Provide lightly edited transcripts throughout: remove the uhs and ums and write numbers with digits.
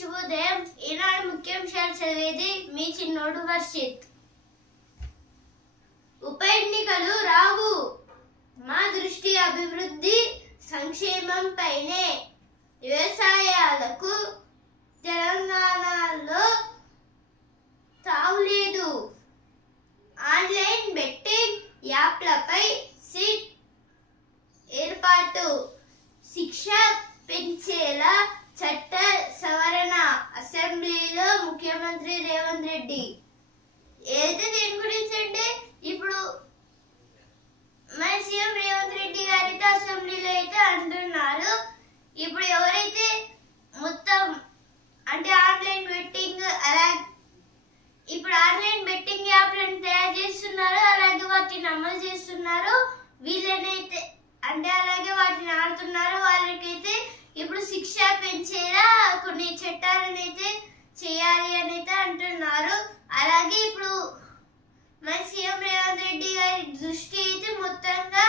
శుభోదయం. ఈనాడు ముఖ్యాంశాలు చదివేది మీ చిన్నోడు వర్షిత్. ఉప ఎన్నికలు రావు, మా దృష్టి అభివృద్ధి సంక్షేమం పైనే. వ్యవసాయాలకు తెలంగాణలో తావులేదు. ఆన్లైన్ బెట్టింగ్ యాప్లపై సిట్ ఏర్పాటు. శిక్ష పెంచేలా చట్ట సవరణ. అసెంబ్లీలో ముఖ్యమంత్రి రేవంత్ రెడ్డి. ఏదైతే దీని గురించి అంటే ఇప్పుడు మన సీఎం రేవంత్ రెడ్డి గారైతే అసెంబ్లీలో అయితే అంటున్నారు, ఇప్పుడు ఎవరైతే మొత్తం అంటే ఆన్లైన్ బెట్టింగ్ ఇప్పుడు ఆన్లైన్ బెట్టింగ్ యాప్లను తయారు చేస్తున్నారు, అలాగే వాటిని అమలు చేస్తున్నారు, వీళ్ళనైతే అంటే అలాగే వాటిని ఆడుతున్నారు, వాళ్ళకైతే ఇప్పుడు శిక్ష పెంచేలా కొన్ని చట్టాలను అయితే చేయాలి అని అయితే అంటున్నారు. అలాగే ఇప్పుడు మన సీఎం రేవంత్ రెడ్డి గారి దృష్టి అయితే మొత్తంగా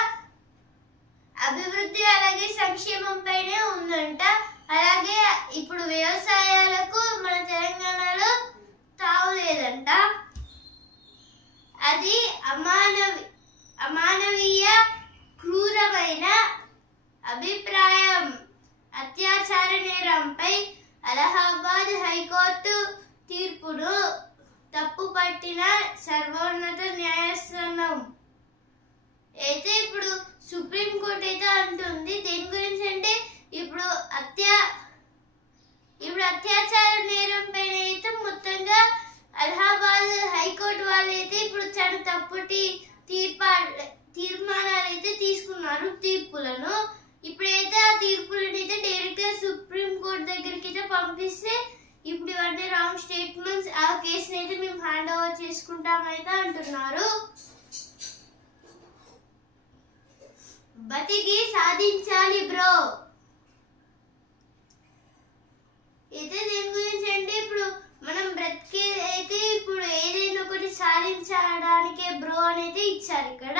అభివృద్ధి అలాగే సంక్షేమం పైనే ఉందంట. అలాగే ఇప్పుడు వ్యవసాయాలకు మన తెలంగాణలో తావులేదంట. అది అమానవీయ క్రూరమైన అభిప్రాయం. అత్యాచార నేరంపై అలహాబాద్ హైకోర్టు తీర్పును తప్పుపట్టిన సర్వోన్నత న్యాయస్థానం అయితే ఇప్పుడు సుప్రీంకోర్టు అయితే అంటుంది దేని గురించి అంటే ఇప్పుడు అత్యాచార నేరం పైన అయితే మొత్తంగా అలహాబాద్ హైకోర్టు వాళ్ళు అయితే ఇప్పుడు చాలా తప్పుటి తీర్మానాలు అయితే తీసుకున్నారు, తీర్పులను. ఇప్పుడైతే ఆ తీర్పులను అయితే డైరెక్ట్ గా సుప్రీం కోర్టు దగ్గరికి అయితే పంపిస్తే ఇప్పుడు ఇవన్నీ రాంగ్ స్టేట్మెంట్స్, ఆ కేసుని అయితే మేము హ్యాండ్ ఓవర్ చేసుకుంటామైతే అంటున్నారు. బతికి సాధించాలి బ్రో. అయితే దీని గురించి అంటే ఇప్పుడు మనం బ్రతికే అయితే ఇప్పుడు ఏదైనా ఒకటి సాధించడానికే బ్రో అనేది ఇచ్చారు ఇక్కడ.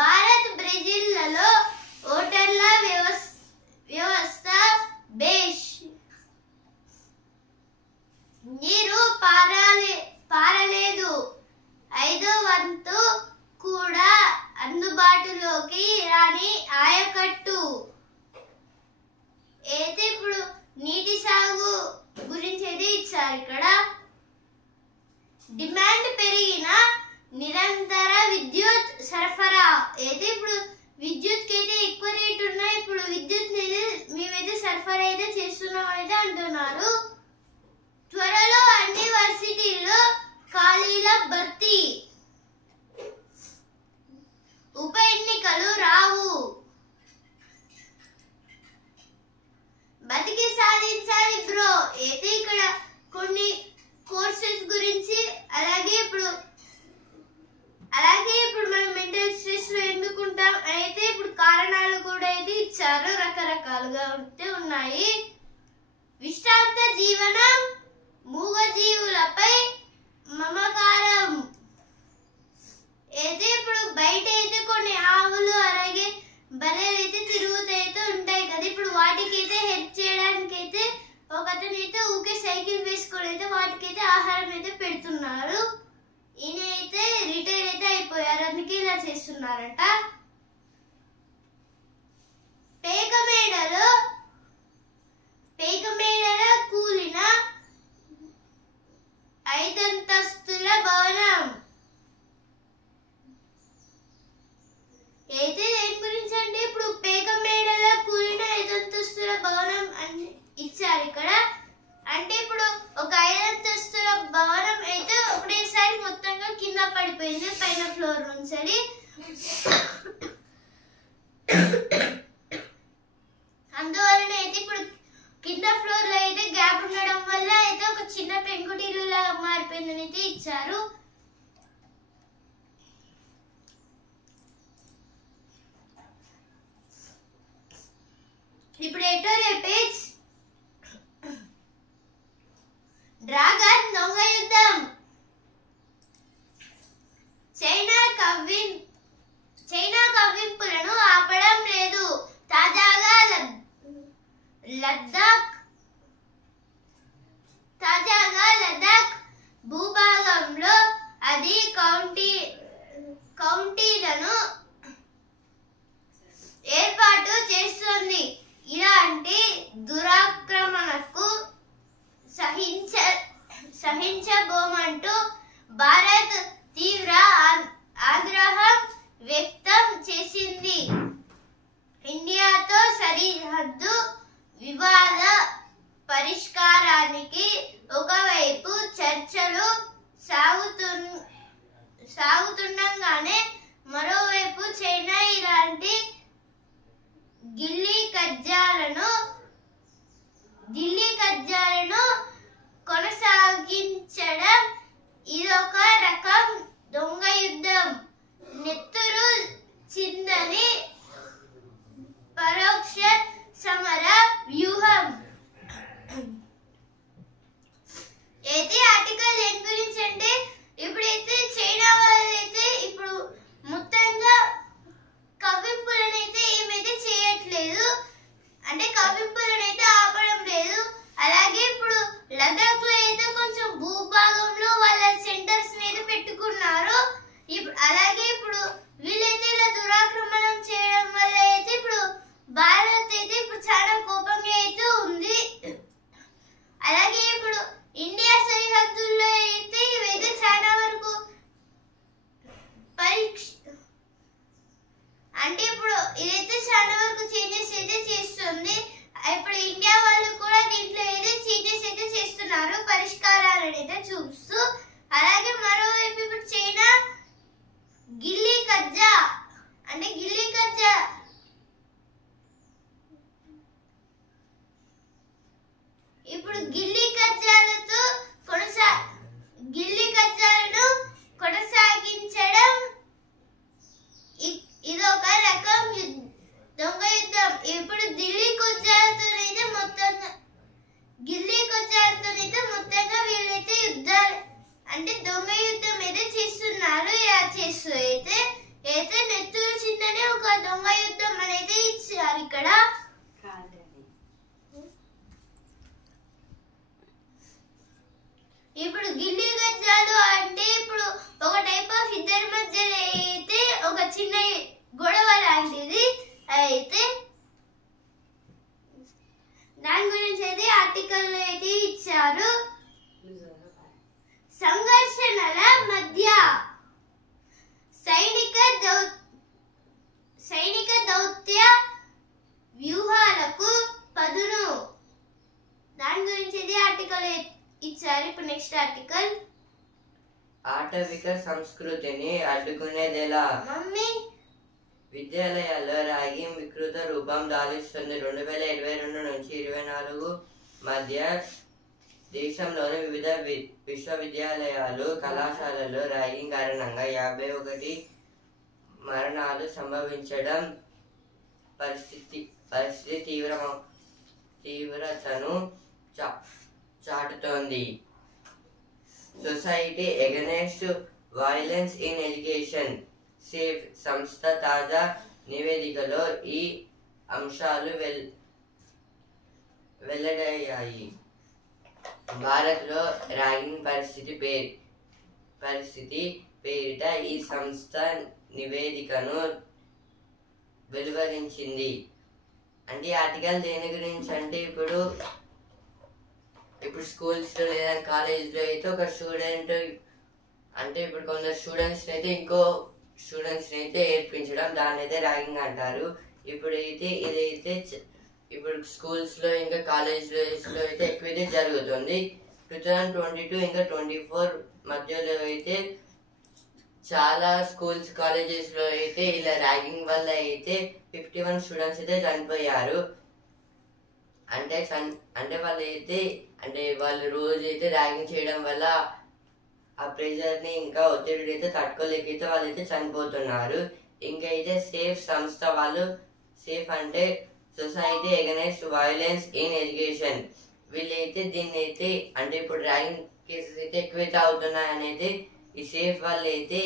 భారత్ బ్రెజిల్లలో ఓటర్ల వ్యవస్థ బేష్. నీరు పారలేదు, 5వ వంతు కూడా అందుబాటులోకి రాని ఆయకట్టు. అయితే ఇప్పుడు నీటి సాగు గురించి అయితే ఇచ్చారు ఇక్కడ. డిమాండ్ పెరిగిన నిరంతర విద్యుత్ సరఫరా. అయితే ఇప్పుడు విద్యుత్ కి అయితే ఎక్కువ రేటు ఉన్నాయి, ఇప్పుడు విద్యుత్ మేమైతే సరఫరా అయితే చేస్తున్నాం అయితే అంటున్నారు. త్వరలో అన్ని వర్సిటీల్లో ఖాళీల భర్తీ. ఉప ఎన్నికలు రావు, బతికి సాధించాలి బ్రో. అయితే ఇక్కడ కొన్ని కోర్సెస్ గురించి అలాగే ఇప్పుడు మనం మెంటల్ స్ట్రెస్ లో ఎందుకుంటాం అయితే ఇప్పుడు కారణాలు కూడా అయితే ఇచ్చారు, రకరకాలుగా అయితే ఉన్నాయి. విశ్రాంత జీవనం, మూగజీవులపై మమకారం. అయితే ఇప్పుడు బయట అయితే కొన్ని ఆవులు అలాగే బర్రెలు అయితే తిరుగుతూ ఉంటాయి కదా, ఇప్పుడు వాటికి అయితే హెల్ప్ చేయడానికి అయితే ఒకతను అయితే ఊకే సైకిల్ వేసుకొని అయితే వాటికైతే ఆహారం అయితే పెడుతున్నారు. ఈయన అయితే రిటైర్ అయితే అయిపోయారు, అందుకే ఇలా చేస్తున్నారట. పేకమేడలో కూలిన 5 అంతస్తుల భవనం. అయితే దేని గురించి అంటే ఇప్పుడు పేకమేడలో కూలిన 5 అంతస్తుల భవనం అని ఇచ్చారు ఇక్కడ. అంటే ఇప్పుడు ఒక 5 అంతస్తుల భవనం అయితే ఒకటేసారి మొత్తంగా కింద పడిపోయింది పైన ఫ్లోర్ నుంచి. అందువలన అయితే ఇప్పుడు కింద ఫ్లోర్ లో అయితే గ్యాప్ ఉండడం వల్ల అయితే ఒక చిన్న పెంకుటిల్లు లాగా మారిపోయిందని అయితే ఇచ్చారు. ఇప్పుడు ఎడిటోరియల్ పేజ్. డ్రాగన్ దొంగ యుద్ధం. చైనా కవ్వింపులను ఆపడం లేదు. తాజాగా లద్దాఖ్ తాజాగా లదాఖ్ భూభాగంలో అది కౌంటీలను ఏర్పాటు చేస్తుంది. ఇలాంటి దురాక్రమణకు సహించబోమంటూ భారత్ తీవ్ర ఆగ్రహం వ్యక్తం చేసింది. ఇండియాతో సరిహద్దు వివాద పరిష్కారానికి ఒకవైపు చర్చలు సాగుతుండగానే మరోవైపు చైనా ఇలాంటి ఢిల్లీ కబ్జాలను కొనసాగించడం ఇదొక రకం దొంగ యుద్ధం. నెత్తురు చిందని పరోక్ష సమర వ్యూహం. అయితే ఆర్టికల్ దేని గురించి అంటే ఇప్పుడైతే చైనా వాళ్ళైతే ఇప్పుడు మొత్తంగా కవ్వింపులనైతే ఏమైతే చేయట్లేదు, అంటే కవ్వింపులనైతే ఆపడం లేదు. అలాగే ఇప్పుడు లదాఖ్ లో అయితే కొంచెం భూభాగంలో వాళ్ళ సెంటర్స్ అయితే పెట్టుకున్నారు. అలాగే ఇప్పుడు వీళ్ళైతే ఇలా దురాక్రమణం చేయడం వల్ల అయితే ఇప్పుడు భారత్ అయితే ఇప్పుడు చాలా కోపంగా అయితే ఉంది. అలాగే ఇప్పుడు ఇండియా సరిహద్దుల్లో అయితే ఇవైతే చాలా వరకు అంటే ఇప్పుడు ఇదైతే చాలా వరకు చేంజెస్ అయితే చేస్తుంది. ఇప్పుడు ఇండియా వాళ్ళు కూడా దీంట్లో అయితే చేంజెస్ అయితే చేస్తున్నారు, పరిష్కారాలను అయితే చూస్తూ. అలాగే మరోవైపు ఇప్పుడు చైనా ఢిల్లీ కబ్జా ఇప్పుడు ఢిల్లీ కబ్జాలను కొనసాగించడం ఇదొక రకం దొంగ యుద్ధం. ఇప్పుడు ఢిల్లీ కబ్జాలతోనైతే మొత్తంగా వీళ్ళైతే యుద్ధాలు అంటే దొంగ యుద్ధం అయితే చేస్తున్నారు. ఇలా చేస్తూ అయితే నెత్తురు చిందని ఒక దొంగ యుద్ధం అనేది ఇచ్చారు ఇక్కడ. ఇప్పుడు ఢిల్లీ కబ్జాలు అంటే ఇప్పుడు ఒక టైప్ ఆఫ్ ఇద్దరి మధ్యలో అయితే ఒక చిన్న గొడవ లాంటిది. అయితే దాని గురించి అయితే ఆర్టికల్ అయితే ఇచ్చారు. సంఘర్షణల మధ్య సైనిక దౌత్య వ్యూహాలకు పదును, దాని గురించి అయితే ఆర్టికల్ ఇచ్చారు. ఇప్పుడు నెక్స్ట్ ఆర్టికల్ ఆటవిక సంస్కృతిని అడ్డుకునేదెలా? విద్యాలయాల్లో ర్యాగింగ్ వికృత రూపం దాల్చుతుంది. 2022 నుంచి 2024 మధ్య దేశంలోని వివిధ విశ్వవిద్యాలయాలు, కళాశాలల్లో ర్యాగింగ్ కారణంగా 51 మరణాలు సంభవించడం పరిస్థితి తీవ్రతను చాటుతోంది. Society against violence in education safe సంస్థ తాజా నివేదికలో ఈ అంశాలు వెల్లడయ్యాయి. భారత్లో ర్యాగింగ్ పరిస్థితి పేరిట ఈ సంస్థ నివేదికను వెలువరించింది. అంటే ఆర్టికల్ దేని గురించి అంటే ఇప్పుడు స్కూల్స్లో లేదా కాలేజ్లో అయితే ఒక స్టూడెంట్ అంటే ఇప్పుడు కొందరు స్టూడెంట్స్ అయితే ఇంకో స్టూడెంట్స్ అయితే ఏర్పించడం, దాన్ని అయితే ర్యాగింగ్ అంటారు. ఇదైతే ఇప్పుడు స్కూల్స్ లో ఇంకా కాలేజ్ లో అయితే ఎక్కువైతే జరుగుతుంది. 2022 ఇంకా 2024 మధ్యలో అయితే చాలా స్కూల్స్ కాలేజెస్ లో అయితే ఇలా ర్యాగింగ్ వల్ల అయితే 51 స్టూడెంట్స్ అయితే చనిపోయారు. అంటే వాళ్ళు రోజు అయితే ర్యాగింగ్ చేయడం వల్ల ఆ ప్రెషర్ ని ఇంకా ఒత్తిడి అయితే తట్టుకోలేకైతే వాళ్ళైతే చనిపోతున్నారు. ఇంకైతే సేఫ్ సంస్థ వాళ్ళు, సేఫ్ అంటే society against violence in education, వీళ్ళైతే దీన్ని అయితే అంటే ఇప్పుడు ర్యాగింగ్ కేసెస్ అయితే ఎక్కువైతే అవుతున్నాయని అయితే ఈ సేఫ్ వాళ్ళు అయితే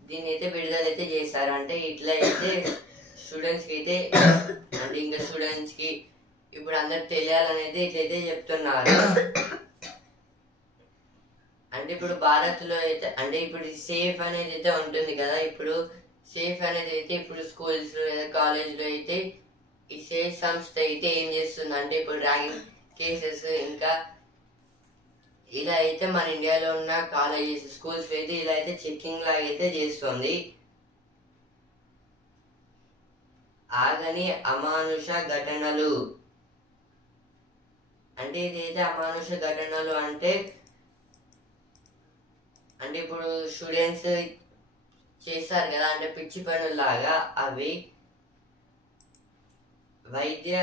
దీన్ని అయితే విడుదల అయితే చేస్తారు. అంటే ఇట్లా అయితే స్టూడెంట్స్ కి అయితే అంటే ఇంకా స్టూడెంట్స్ కి ఇప్పుడు అందరికి తెలియాలనేది ఇట్లయితే చెప్తున్నారు. అంటే ఇప్పుడు భారత్ లో అయితే అంటే ఇప్పుడు సేఫ్ అనేది అయితే ఉంటుంది కదా, ఇప్పుడు సేఫ్ అనేది అయితే ఇప్పుడు స్కూల్స్ లో లేదా కాలేజ్ లో అయితే ఈ సేఫ్ సంస్థ అయితే ఏం చేస్తుంది అంటే ఇప్పుడు ర్యాగింగ్ కేసెస్ ఇంకా ఇలా అయితే మన ఇండియాలో ఉన్న కాలేజెస్ స్కూల్స్ అయితే ఇలా అయితే చెకింగ్ లాగా అయితే చేస్తుంది. ఆగని అమానుష ఘటనలు అంటే ఇదైతే అమానుష ఘటనలు అంటే ఇప్పుడు స్టూడెంట్స్ చేస్తారు కదా అంటే పిచ్చి పనుల్లాగా అవి వైద్య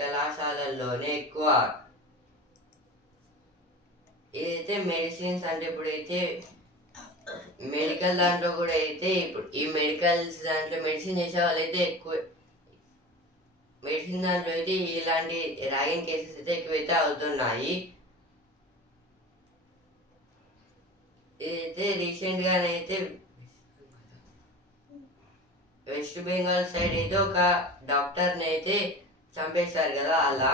కళాశాలల్లోనే ఎక్కువ. ఇదైతే మెడిసిన్స్ అంటే ఇప్పుడైతే మెడికల్ దాంట్లో కూడా అయితే ఇప్పుడు ఈ మెడికల్స్ దాంట్లో మెడిసిన్ చేసే వాళ్ళు అయితే ఎక్కువ మెడిసిన్ దాంట్లో అయితే ఇలాంటి ర్యాగింగ్ కేసెస్ అయితే ఎక్కువైతే అవుతున్నాయి. ఇదైతే రీసెంట్ గానైతే వెస్ట్ బెంగాల్ సైడ్ అయితే ఒక డాక్టర్ ని అయితే చంపేశారు కదా, అలా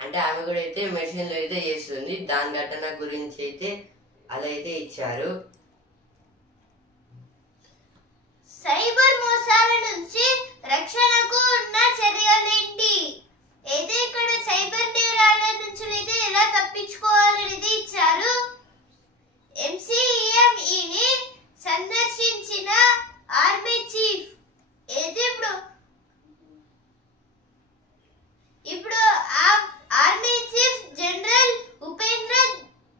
అంటే ఆమె కూడా అయితే మెడిసిన్ లో అయితే చేస్తుంది. దాని ఘటన గురించి అయితే అలా అయితే ఇచ్చారు. సైబర్ మోసాల నుంచి రక్షణకు ఉన్న చర్యలేంటి? అయితే ఇక్కడ సైబర్ నేరాల నుంచి అయితే ఎలా తప్పించుకోవాలనేది ఇచ్చారు. MCEMEని సందర్శించిన ఆర్మీ చీఫ్ అయితే ఇప్పుడు army chief general Upendra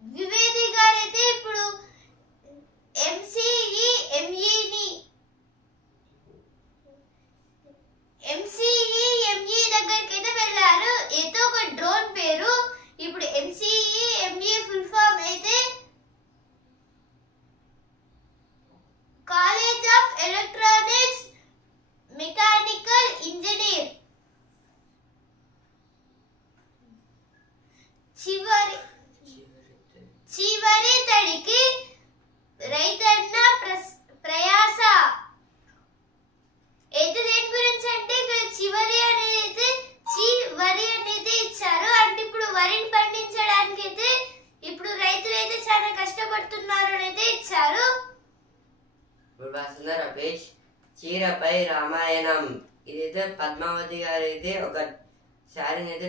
Dwivedi గారు అయితే ఇప్పుడు MCEME దగ్గరికి అయితే వెళ్ళారు. ఏదో ఒక డ్రోన్ పేరు. ఇప్పుడు MCEME ఫుల్ ఫామ్ అయితే college of electronics mechanical engineer. చివరి తడికి రైతన్న ప్రయాస అయితే దేని గురించి అంటే ఇక్కడ చివరి అనేది ఇచ్చారు. అంటే ఇప్పుడు వరిని పండించడానికి అయితే ఇప్పుడు రైతులు అయితే చాలా కష్టపడుతున్నారు అయితే ఇచ్చారు. రమేష్ చీరపై రామాయణం ఇదైతే పద్మావతి గారు అయితే ఒక శారీని అయితే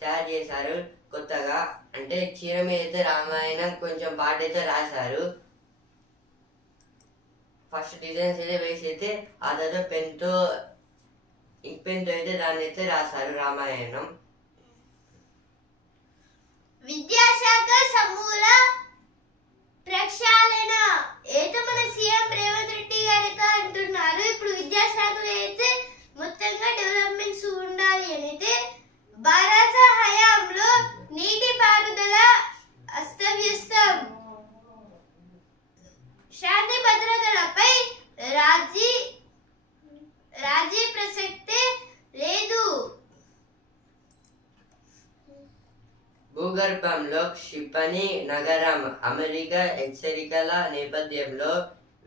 తయారు చేశారు కొత్తగా. అంటే చీర మీద అయితే రామాయణం కొంచెం పాట అయితే రాశారు. ఫస్ట్ డిజైన్స్ అయితే వేసి అయితే ఆ తర్వాత ఇంక్ పెన్తో అయితే దాన్ని అయితే రాశారు రామాయణం. విద్యాశాఖ సమూల ప్రక్షాళన అయితే మన సీఎం రేవంత్ రెడ్డి గారితో అంటున్నారు. ఇప్పుడు విద్యాశాఖలో అయితే మొత్తంగా డెవలప్మెంట్స్ ఉండాలి అయితే భారత హయాంలో నీటి పారుదల అస్తవ్యస్తం, శాంతి భద్రతలపై రాజీ ప్రసక్తే లేదు. భూగర్భంలో క్షిపణి నగరం అమెరికా హెచ్చరికల నేపథ్యంలో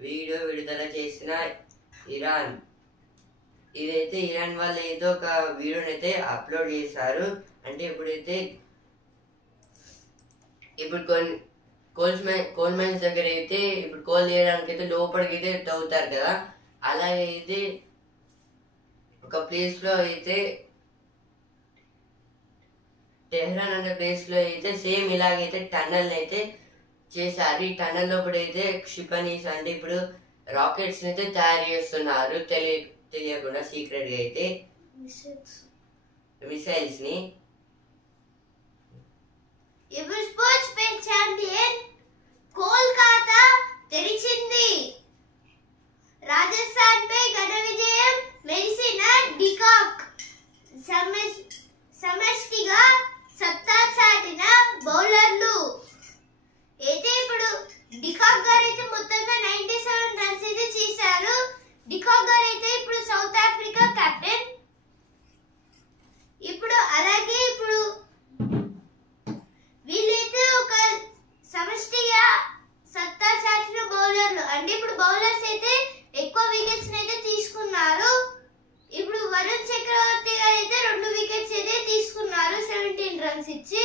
వీడియో విడుదల చేసిన ఇరాన్. ఇదైతే ఇరాన్ వాళ్ళు ఏదో ఒక వీడియోని అయితే అప్లోడ్ చేశారు. అంటే ఇప్పుడైతే ఇప్పుడు కోల్ మైన్స్ దగ్గర అయితే ఇప్పుడు కోల్ తీయడానికి అయితే లోపలికి అయితే తవ్వుతారు కదా, అలాగైతే ఒక ప్లేస్ లో అయితే టెహ్రాన్ అనే ప్లేస్ లో అయితే సేమ్ ఇలాగైతే టన్నల్ అయితే చేశారు. ఈ టన్నల్ లోపల అయితే క్షిపణీస్ అంటే ఇప్పుడు రాకెట్స్ అయితే తయారు చేస్తున్నారు తెలియకుండా సీక్రెట్ గా అయితే మిసైల్స్ ని. ఇప్పుడు స్పోర్ట్స్ పేజ్ ఛాంపియన్ కోల్కతా తెరిచింది. రాజస్థాన్ పై ఘన విజయం మెరిసిన డికాక్ సమష్టిగా సత్తా చాటిన బౌలర్లు. అయితే ఇప్పుడు డికాక్ గారు అయితే మొత్తంగా 97 రన్స్ అయితే చేశారు. డికాక్ గారు అయితే ఇప్పుడు సౌత్ ఆఫ్రికా కెప్టెన్. ఇప్పుడు అలాగే ఇప్పుడు వీళ్ళైతే ఒక సమష్టిగా సత్తా చాటిన బౌలర్లు. అంటే ఇప్పుడు బౌలర్స్ అయితే ఎక్కువ వికెట్స్ అయితే తీసుకున్నారు. ఇప్పుడు వరుణ్ చక్రవర్తి గారు అయితే రన్స్ ఇచ్చి.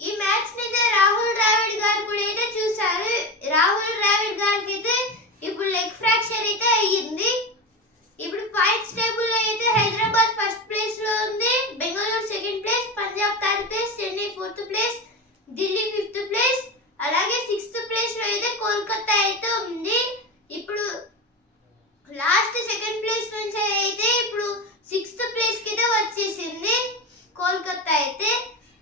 ఈ మ్యాచ్ ని అయితే రాహుల్ ద్రావిడ్ గారు కూడా అయితే చూసారు. రాహుల్ ద్రావిడ్ గారికి అయితే ఇప్పుడు లెగ్ ఫ్రాక్చర్ అయితే అయ్యింది. ఇప్పుడు పాయింట్స్ టేబుల్ లో అయితే హైదరాబాద్ ఫస్ట్ ప్లేస్ లో ఉంది, Bengaluru second place, Punjab third place, Chennai fourth place, Delhi fifth place, అలాగే సిక్స్త్ ప్లేస్ లో అయితే కోల్కతా అయితే ఉంది. ఇప్పుడు లాస్ట్ సెకండ్ ప్లేస్ నుంచి అయితే ఇప్పుడు సిక్స్త్ ప్లేస్ కి అయితే వచ్చేసింది కోల్కతా అయితే.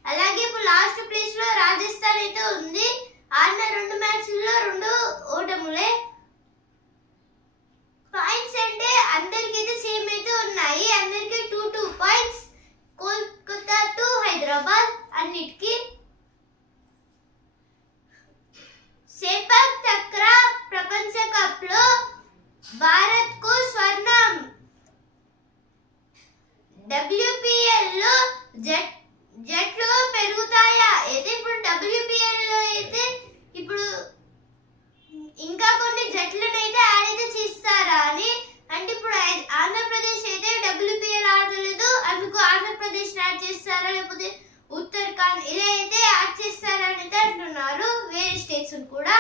అలాగే ఇప్పుడు లాస్ట్ ప్లేస్ లో రాజస్థాన్ అయితే ఉంది. ఆడిన 2 మ్యాచ్ల్లో 2 ఓటములే. పాయింట్స్ అంటే అందరికైతే సేమ్ అయితే ఉన్నాయి, అందరికి 2 పాయింట్స్, కోల్కతా టు హైదరాబాద్ అన్నిటికీ. సేపక్ తక్రా ప్రపంచ కప్ లో భారత్ కు స్వర్ణం. WPL లో జట్లు పెరుగుతాయా అయితే ఇప్పుడు WPL లో అయితే ఇప్పుడు ఇంకా కొన్ని జట్లను అయితే యాడ్ అయితే చేస్తారా అని. అంటే ఇప్పుడు ఆంధ్రప్రదేశ్ అయితే WPL ఆడలేదు, అందుకు ఆంధ్రప్రదేశ్ యాడ్ చేస్తారా లేకపోతే ఉత్తరాఖండ్ ఇలా అయితే యాడ్ చేస్తారా అని అయితే అంటున్నారు, వేరే స్టేట్స్ కూడా.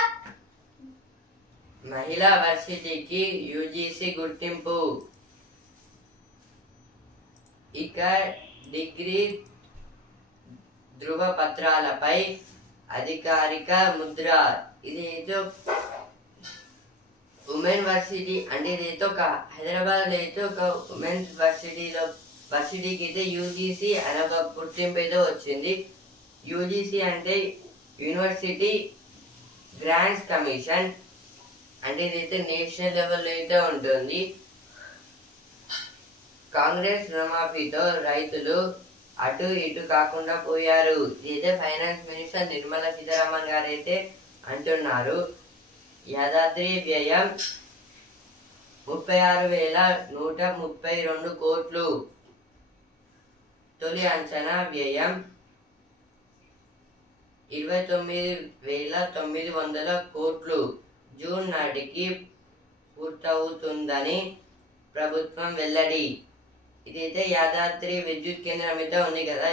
మహిళా వర్సిటీకి UGC గుర్తింపు. ఇక డిగ్రీ ధృవపత్రాలపై అధికారిక ముద్ర. ఇదేదో ఉమెన్ వర్సిటీ అంటే ఇదైతే ఒక హైదరాబాద్ అయితే ఒక ఉమెన్స్ వర్సిటీకి అయితే UGC అనే ఒక గుర్తింపు అయితే వచ్చింది. UGC అంటే యూనివర్సిటీ గ్రాంట్స్ కమిషన్, అంటే ఇదైతే నేషనల్ లెవెల్ అయితే ఉంటుంది. కాంగ్రెస్ రుణమాఫీతో రైతులు అటు ఇటు కాకుండా పోయారు. ఇదైతే ఫైనాన్స్ మినిస్టర్ నిర్మలా సీతారామన్ గారు అయితే అంటున్నారు. యాదాద్రి వ్యయం 36,132 కోట్లు. తొలి అంచనా వ్యయం 29,900 కోట్లు. జూన్ నాటికి పూర్తవుతుందని ప్రభుత్వం వెల్లడి. ఇదైతే యాదాద్రి విద్యుత్ కేంద్రం అయితే ఉంది కదా,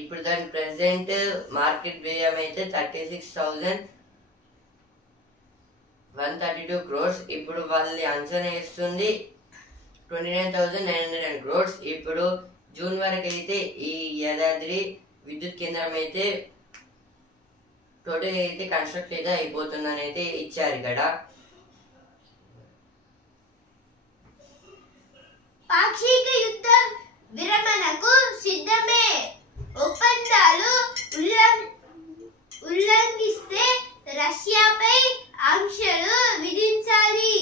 ఇప్పుడు దాని ప్రెసెంట్ మార్కెట్ వ్యయం అయితే 36,132 crores. ఇప్పుడు వాళ్ళని అంచనా వేస్తుంది 29,900 crores. ఇప్పుడు జూన్ వరకు అయితే ఈ యాదాద్రి విద్యుత్ కేంద్రం అయితే టోటల్ అయితే కన్స్ట్రక్ట్ అయితే అయిపోతుందని అయితే ఇచ్చారు ఇక్కడ. పాక్షిక యుద్ధ విరమణకు సిద్ధమే, ఒప్పందాలు ఉల్లంఘిస్తే రష్యాపై ఆంక్షలు విధించాలి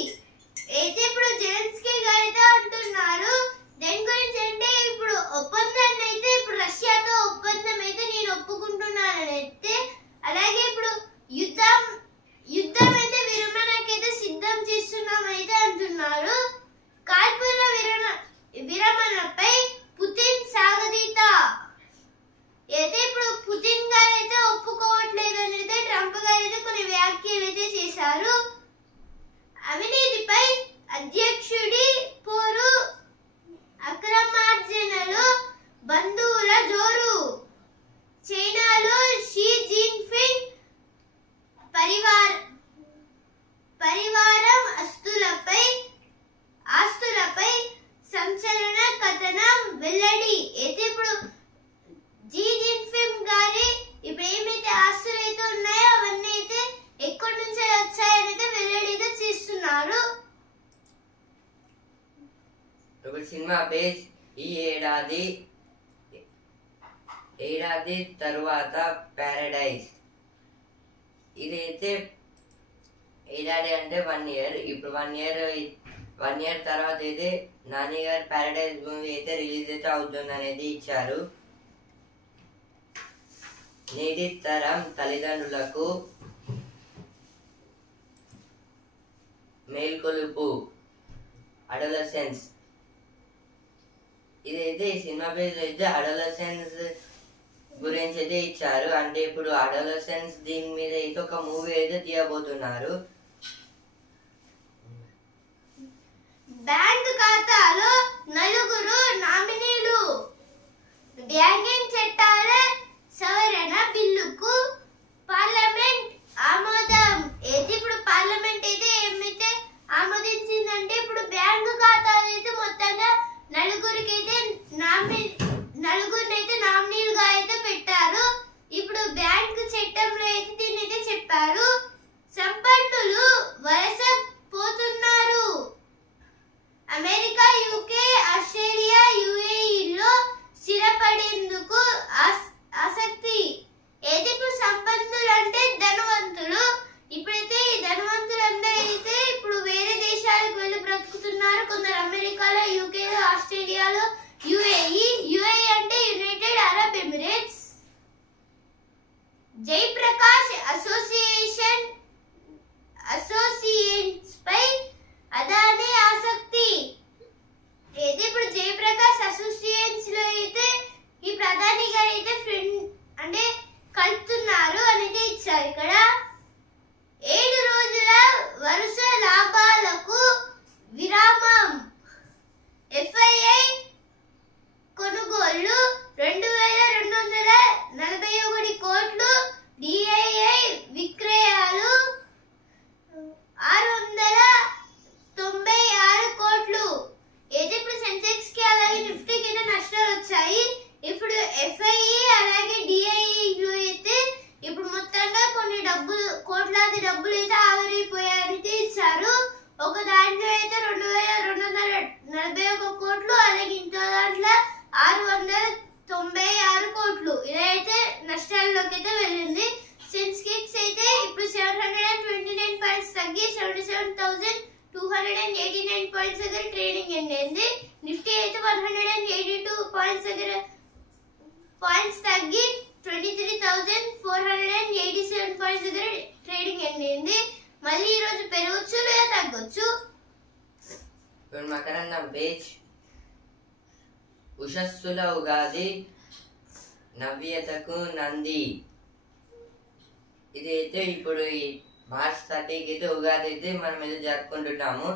అయితే ఇప్పుడు జెలెన్స్కీ గారు అయితే అంటున్నారు. దేని గురించి అంటే ఇప్పుడు ఒప్పందాన్ని అయితే ఇప్పుడు రష్యాతో ఒప్పందం అయితే నేను ఒప్పుకుంటున్నానని అయితే, అలాగే ఇప్పుడు యుద్ధం అయితే విరమణకైతే సిద్ధం చేస్తున్నామైతే అంటున్నారు. కాల్పుల విరమణపై పుతిన్ సాగదీత అయితే ఇప్పుడు పుతిన్ గారు అయితే ఒప్పుకోవట్లేదు అనేది ట్రంప్ గారు అయితే కొన్ని వ్యాఖ్యలు అయితే చేశారు. అవినీతిపై అధ్యక్షుడి పోరు, అక్రమార్జనలు బంధువుల జోరు, చైనాలో షీ జిన్పింగ్ పరివారం ఆస్తులపై సంచలన కథనం వెల్లడి అయితే ఇప్పుడు జీ జిన్పింగ్ గారి ఇప్పుడు ఏమైతే ఆస్తులు అయితే ఉన్నాయో అవన్నీ అయితే ఎక్కడి నుంచి వచ్చాయని అయితే వెల్లడి అయితే చేస్తున్నారు. ఇప్పుడు సినిమా పేజ్ ఈ ఏడాది తరువాత ప్యారడైజ్. ఇదైతే ఏడాది అంటే 1 year. ఇప్పుడు 1 year తర్వాత అయితే నాని గారు ప్యారడైజ్ మూవీ అయితే రిలీజ్ అయితే అవుతుంది అనేది ఇచ్చారు. నేటి తరం తల్లిదండ్రులకు మేల్కొలుపు, అడోలసెన్స్. ఇదైతే ఈ సినిమా పేజ్ అయితే అడోలసెన్స్ గురించి అయితే ఇచ్చారు. అంటే ఇప్పుడు అడోలసెన్స్ దీని మీద అయితే ఒక మూవీ అయితే తీయబోతున్నారు. బ్యాంక్ ఖాతాలో 4 వలస పోతున్నారు. అమెరికా, యూకే, ఆస్ట్రేలియా, యుఏఈలో స్థిరపడేందుకు ఆసక్తి. అయితే ఇప్పుడు సంపన్నులు అంటే ధనవంతులు. ఇప్పుడైతే ఈ ధనవంతులందరూ అయితే ఇప్పుడు వేరే దేశాలకు వెళ్ళి బ్రతుకుతున్నారు. కొందరు అమెరికాలో, యూకేలో, ఆస్ట్రేలియాలో, యుఏఈ అంటే United Arab Emirates. Jayaprakash associates పై అదానీ ఆసక్తి. అయితే ఇప్పుడు జయప్రకాష్ అసోసియేట్స్ లో అయితే ఈ ప్రధాని గారు అయితే ఫ్రెండ్ అంటే కలుపుతున్నారు అనేది ఇచ్చారు. ఇక్కడ 7 రోజుల వరుస లాభాలకు విరామం. FII కొనుగోళ్లు 2241 కోట్లు, DII విక్రయాలు 696 కోట్లు. అయితే ఇప్పుడు సెన్సెక్స్ కి అలాగే నిఫ్టీకి అయితే నష్టాలు వచ్చాయి. ఇప్పుడు FII అలాగే DII అయితే ఇప్పుడు మొత్తంగా కొన్ని కోట్లాది డబ్బులు అయితే ఆవిరైపోయారైతే ఇచ్చారు. ఒక దాంట్లో అయితే 2241 కోట్లు, అలాగే ఇంకో దాంట్లో 696 కోట్లు. ఇదైతే నష్టాల్లోకి అయితే వెళ్ళింది. సెన్సెక్స్ అయితే ఇప్పుడు 729 పాయింట్స్ తగ్గి 77,289 పాయింట్స్ దగ్గర ట్రేడింగ్ ఎండింది. నిఫ్టీ అయితే 182 పాయింట్స్ తగ్గి 23,487 పాయింట్స్ దగ్గర ట్రేడింగ్ ఎండింది. మళ్ళీ ఈ రోజు పెరగొచ్చు లేదా తగ్గొచ్చు. ఇప్పుడు మకరందం పేజ్ ఉషస్సుల ఉగాది నవ్యతకు నంది. ఇదైతే ఇప్పుడు ఈ మార్చ్ 30కి అయితే ఉగాది అయితే మనం అయితే జరుపుకుంటున్నాము.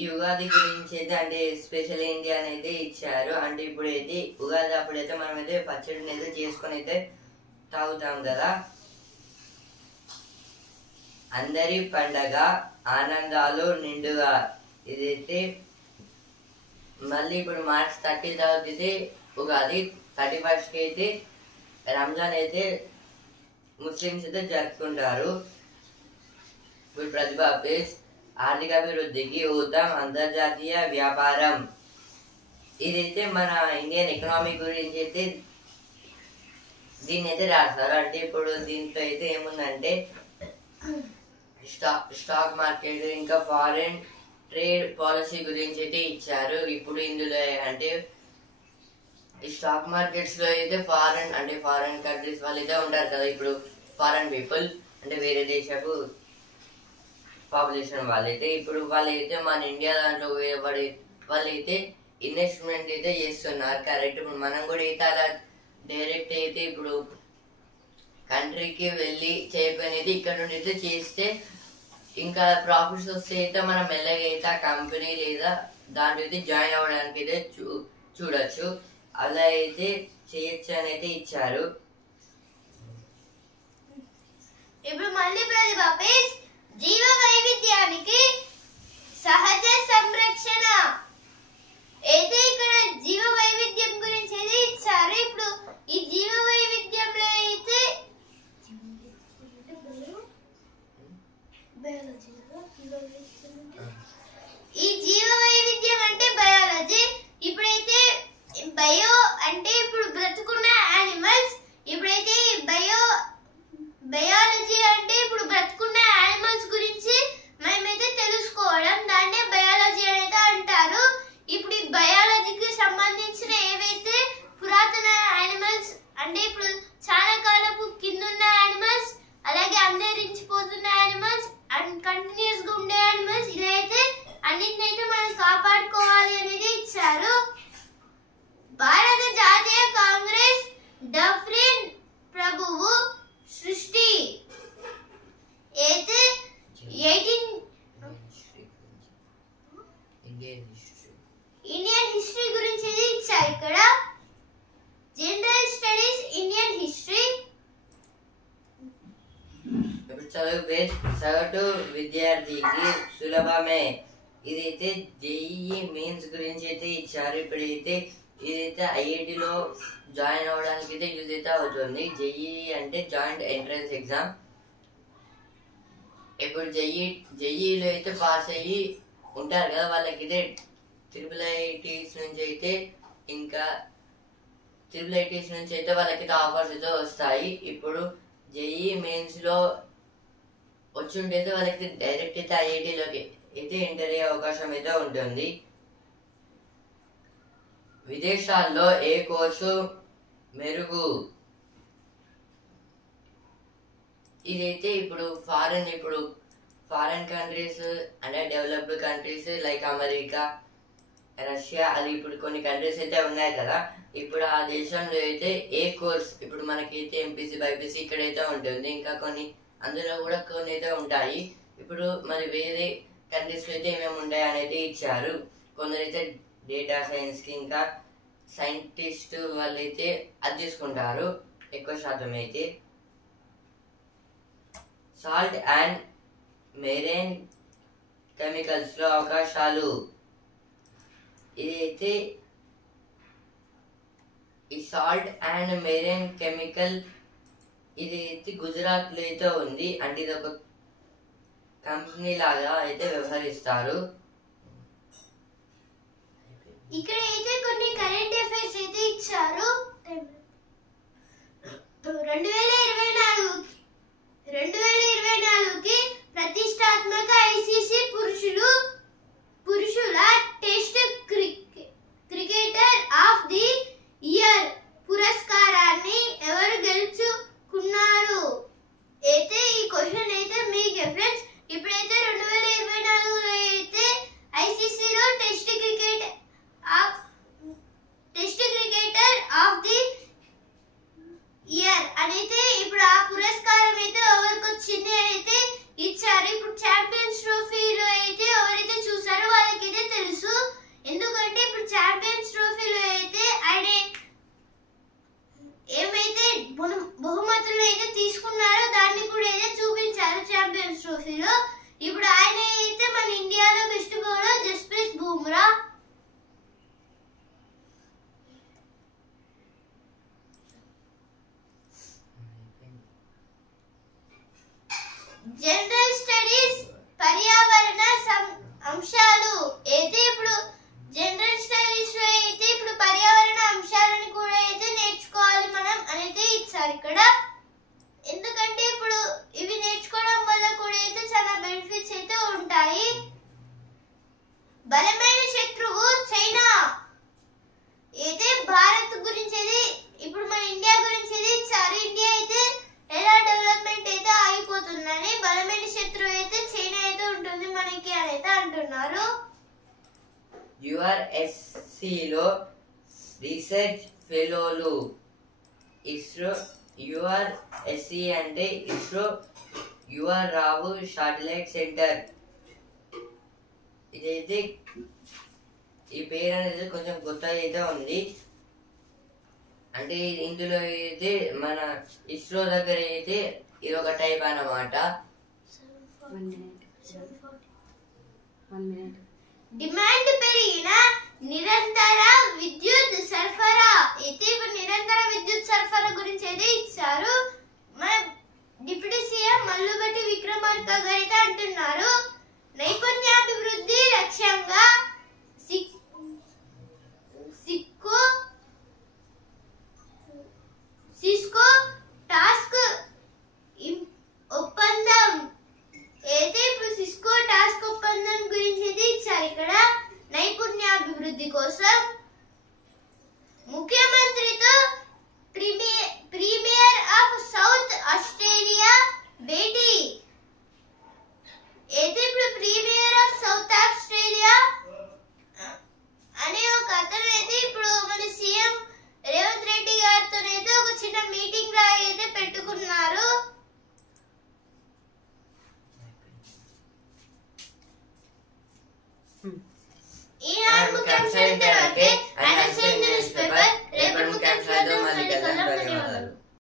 ఈ ఉగాది గురించి అయితే అంటే స్పెషల్ ఏంటి అని అయితే ఇచ్చారు. అంటే ఇప్పుడు అయితే ఉగాది అప్పుడైతే మనం అయితే పచ్చడిని అయితే చేసుకొని అయితే తాగుతాం కదా. అందరి పండగ ఆనందాలు నిండుగా. ఇదైతే మళ్ళీ ఇప్పుడు మార్చ్ 30 తర్వాత అయితే ఉగాది, 31st అయితే రంజాన్ అయితే ముస్లిమ్స్ అయితే జరుపుకుంటారు. ఇప్పుడు ప్రతిభ పేజ్ ఆర్థికాభివృద్ధికి ఊతం అంతర్జాతీయ వ్యాపారం. ఇదైతే మన ఇండియన్ ఎకనామీ గురించి అయితే దీన్ని అయితే రాస్తారు. అంటే ఇప్పుడు దీంట్లో అయితే ఏముందంటే స్టాక్ మార్కెట్ ఇంకా ఫారెన్ ట్రేడ్ పాలసీ గురించి అయితే ఇచ్చారు. ఇప్పుడు ఇందులో అంటే ఈ స్టాక్ మార్కెట్స్ లో అయితే ఫారెన్ కంట్రీస్ వాళ్ళు అయితే ఉంటారు కదా. ఇప్పుడు ఫారెన్ పీపుల్ అంటే వేరే దేశపు పాపులేషన్ వాళ్ళైతే ఇప్పుడు వాళ్ళైతే మన ఇండియా దాంట్లో వాళ్ళైతే ఇన్వెస్ట్మెంట్ అయితే చేస్తున్నారు. కరెక్ట్. ఇప్పుడు మనం కూడా అయితే అలా డైరెక్ట్ అయితే ఇప్పుడు కంట్రీకి వెళ్ళి చేయకపోయినది ఇక్కడ నుండి అయితే చేస్తే ఇంకా ప్రాఫిట్స్ వస్తే అయితే మనం మెల్లగా అయితే ఆ కంపెనీ లేదా దాంట్లో అయితే జాయిన్ అవ్వడానికి అయితే చూడొచ్చు. అలా అయితే చేయొచ్చు అని అయితే ఇచ్చారు. ఇప్పుడు మళ్ళీ ప్రతిభ పేజ్ జీవ వైవిధ్యానికి సహజ సంరక్షణ. అయితే ఇక్కడ జీవ వైవిధ్యం గురించి అయితే ఇచ్చారు. ఇప్పుడు ఈ జీవ వైవిధ్యంలో అయితే ఈ జీవ వైవిధ్యం అంటే బయాలజీ. ఇప్పుడైతే బయో అంటే ఇప్పుడు బ్రతుకున్న యానిమల్స్. ఇప్పుడైతే బయాలజీ అంటే ఇప్పుడు బ్రతుకున్న యానిమల్స్ గురించి మనమైతే తెలుసుకోవడం, దాన్నే బయాలజీ అనేది అంటారు. ఇప్పుడు ఈ బయాలజీకి సంబంధించిన ఏవైతే పురాతన యానిమల్స్ అంటే ఇప్పుడు చాలా కాలపు కిందున్న యానిమల్స్, అలాగే అంతరించిపోతున్న యానిమల్స్ అండ్ కంటిన్యూస్ గా ఉండే యానిమల్స్, ఇలా అయితే అన్నిటినైతే మనం కాపాడుకోవాలి అనేది ఇచ్చారు. భారత జాతీయ కాంగ్రెస్ డఫ్రిన్ ప్రభువు సృష్టి అయితే ఇండియన్ హిస్టరీ గురించి ఇచ్చారు. ఇక్కడ జనరల్ స్టడీస్ ఇండియన్ హిస్టరీ. సగటు విద్యార్థికి సులభమే. ఇదైతే జేఈఈ మెయిన్స్ గురించి అయితే ఇచ్చారు. ఇప్పుడైతే ఇదైతే ఐఐటిలో జాయిన్ అవ్వడానికి అయితే యూజ్ అయితే అవుతుంది. జేఈఈ అంటే జాయింట్ ఎంట్రన్స్ ఎగ్జామ్. ఇప్పుడు జేఈలో అయితే పాస్ అయ్యి ఉంటారు కదా, వాళ్ళకైతే IIITs నుంచి అయితే ఇంకా IIITs నుంచి అయితే వాళ్ళకైతే ఆఫర్స్ అయితే వస్తాయి. ఇప్పుడు జేఈ మెయిన్స్ లో వచ్చి ఉంటే వాళ్ళకి డైరెక్ట్ అయితే IITలోకి అయితే ఎంటర్ అయ్యే అవకాశం అయితే ఉంటుంది. విదేశాల్లో ఏ కోర్సు మెరుగు? ఇదైతే ఇప్పుడు ఫారెన్ కంట్రీస్ అంటే developed countries like America, Russia, అది ఇప్పుడు కొన్ని కంట్రీస్ అయితే ఉన్నాయి కదా. ఇప్పుడు ఆ దేశంలో అయితే ఏ కోర్స్ ఇప్పుడు మనకైతే ఎంపీసీ బైపీసీ ఇక్కడైతే ఉంటుంది, ఇంకా కొన్ని అందులో కూడా కొన్ని అయితే ఉంటాయి. ఇప్పుడు మరి వేరే కంట్రీస్ లో అయితే ఏమేమి ఉంటాయి అనేది ఇచ్చారు. కొందరైతే డేటా సైన్స్ కి ఇంకా సైంటిస్ట్ వాళ్ళైతే అది తీసుకుంటారు ఎక్కువ శాతం అయితే. సాల్ట్ అండ్ మెరైన్ కెమికల్స్ లో అవకాశాలు. ఇదైతే ఈ సాల్ట్ అండ్ మెరైన్ కెమికల్ ఇది గుజరాత్ లో అయితే ఉంది. అంటే ఇది ఒక కంపెనీ లాగా అయితే వ్యవహరిస్తారు. ఇక్కడ అయితే కొన్ని కరెంట్ అఫైర్స్ అయితే ఇచ్చారు. 2024కి ప్రతిష్టాత్మక ఐసీసీ పురుషుల test cricketer of the year పురస్కారాన్ని ఎవరు గెలుచుకున్నారు? అయితే ఈ క్వశ్చన్ అయితే మీకే ఫ్రెండ్స్. ఇప్పుడైతే 2024లో అయితే ఐసీసీలో test cricketer of the year అనైతే ఇప్పుడు ఆ పురస్కారం అయితే ఎవరికి వచ్చింది అని అయితే ఇచ్చారు. ఇప్పుడు ఛాంపియన్స్ ట్రోఫీలో అయితే ఎవరైతే చూసారో వాళ్ళకైతే తెలుసు. ఎందుకంటే ఇప్పుడు ఛాంపియన్స్ ట్రోఫీలో అయితే ఆయన ఏమైతే బహుమతులు అయితే తీసుకున్నారో దాన్ని కూడా అయితే చూపించారు ఛాంపియన్స్ ట్రోఫీలో. ఇప్పుడు ఆయన అయితే మన ఇండియాలో best bowler Jasprit Bumrah. General studies పర్యావరణ అంశాలు అయితే ఇప్పుడు జనరల్ స్టడీస్ లో అయితే ఇప్పుడు పర్యావరణ అంశాలను కూడా అయితే నేర్చుకోవాలి మనం అనేది ఇచ్చారు ఇక్కడ. ఎందుకంటే ఇప్పుడు ఇవి నేర్చుకోవడం వల్ల కూడా అయితే చాలా బెనిఫిట్స్ అయితే ఉంటాయి. బలమైన శత్రువు చైనా. అయితే భారత్ గురించి ఇప్పుడు మన ఇండియా గురించి ఇచ్చారు. ఇండియా అయితే ఎలా డెవలప్మెంట్ అయితే ఆగిపోతుందని, బలమైన శత్రువు అయితే చైనా అయితే ఉంటుంది మనకి అని అయితే అంటున్నారు. URSCలో రీసెర్చ్ ఫెలోలు. ఇస్రో URSC అంటే ఇస్రో యుఆర్ రావు శాటిలైట్ సెంటర్. ఇదైతే ఈ పేరు అనేది కొంచెం కొత్తగా అయితే ఉంది. అంటే ఇందులో అయితే మన ఇస్రో దగ్గర అయితే ఇది ఒక టైప్ అన్నమాట. డిమాండ్ పెరిగిన నిరంతర విద్యుత్ సరఫరా. అయితే ఇప్పుడు నిరంతర విద్యుత్ సరఫరా గురించి అయితే ఇచ్చారు. మన డిప్యూటీ సీఎం మల్లుబట్టి విక్రమార్క గారు అయితే అంటున్నారు, నైపుణ్యాభివృద్ధి లక్ష్యంగా సిస్కో టాస్క్ ఒప్పందం. అయితే ఇప్పుడు సిస్కో టాస్క్ ఒప్పందం గురించి అయితే ఇచ్చారు ఇక్కడ నైపుణ్యాభివృద్ధి కోసం. ముఖ్యమంత్రితో ప్రీమియర్ ఆఫ్ సౌత్ ఆస్ట్రేలియా భేటీ. అయితే ఇప్పుడు ప్రీమియర్ ఆఫ్ సౌత్ ఆస్ట్రేలియా అనే ఒక అతను అయితే ఇప్పుడు మన సీఎం రేవంత్ రెడ్డి గారితో అయితే ఒక చిన్న మీటింగ్ లా అయితే పెట్టుకున్నారు. ఈనాడు ముఖ్యాంశాలు